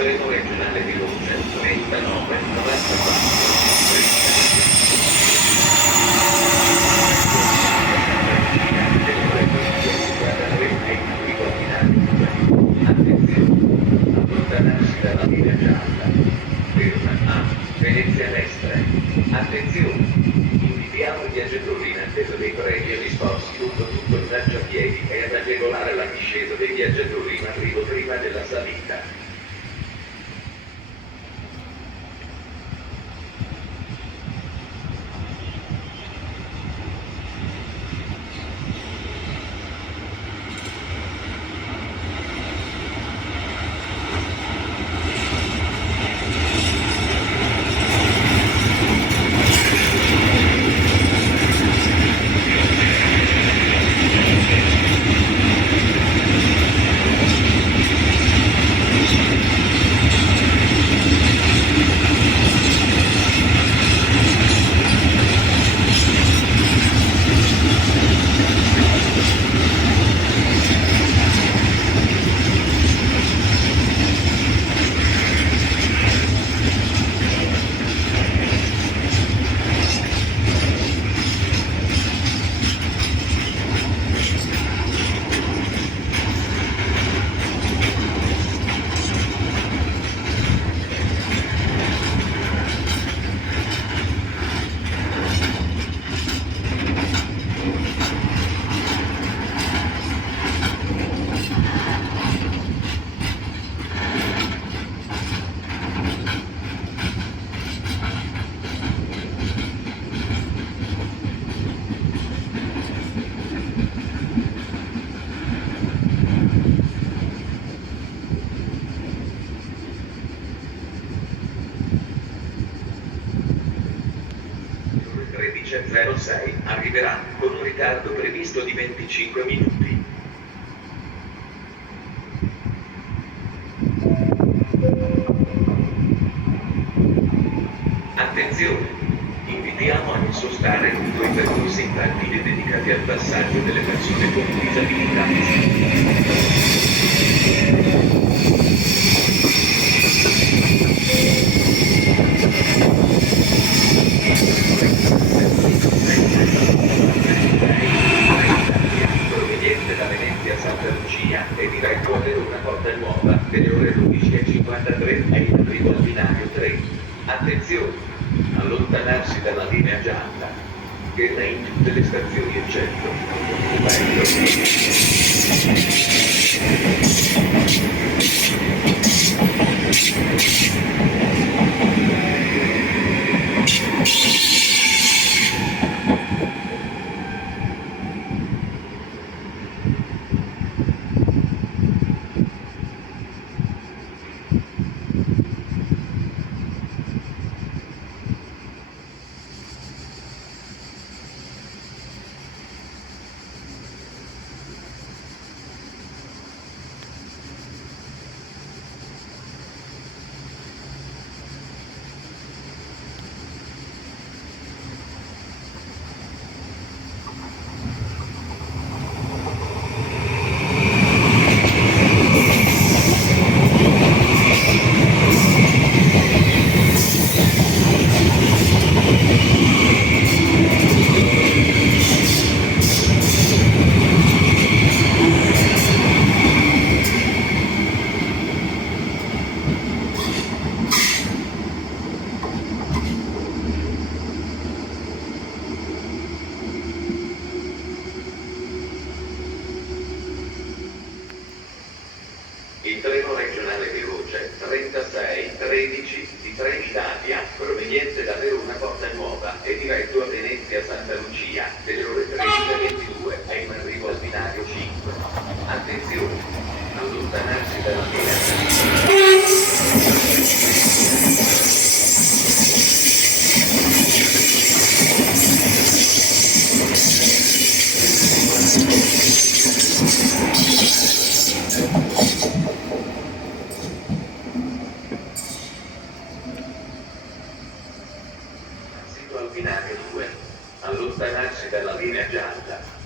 treno regionale veloce 3994 allontanarsi dalla linea gialla. Ferma a Venezia Mestre. Attenzione! Invitiamo i viaggiatori in attesa dei treni e disposti lungo tutto il marciapiedi e ad agevolare la discesa dei viaggiatori in arrivo prima della salita. Ore 13:06 arriverà con un ritardo previsto di 25 minuti. Attenzione! Invitiamo a non sostare lungo i percorsi infantili dedicati al passaggio delle persone con disabilità. Proveniente da Venezia Santa Lucia e diretto a Verona Porta Nuova delle ore 12:53 è in arrivo al binario 3. Attenzione! Allontanarsi dalla linea gialla, che è in tutte le stazioni eccetto. Il treno regionale veloce 3613 di Trenitalia, proveniente da Verona Porta Nuova e diretto a Venezia Santa Lucia, delle ore 13:22 è in arrivo al binario 5. Attenzione! Allontanarsi dalla al binario 2, allontanarsi dalla linea gialla.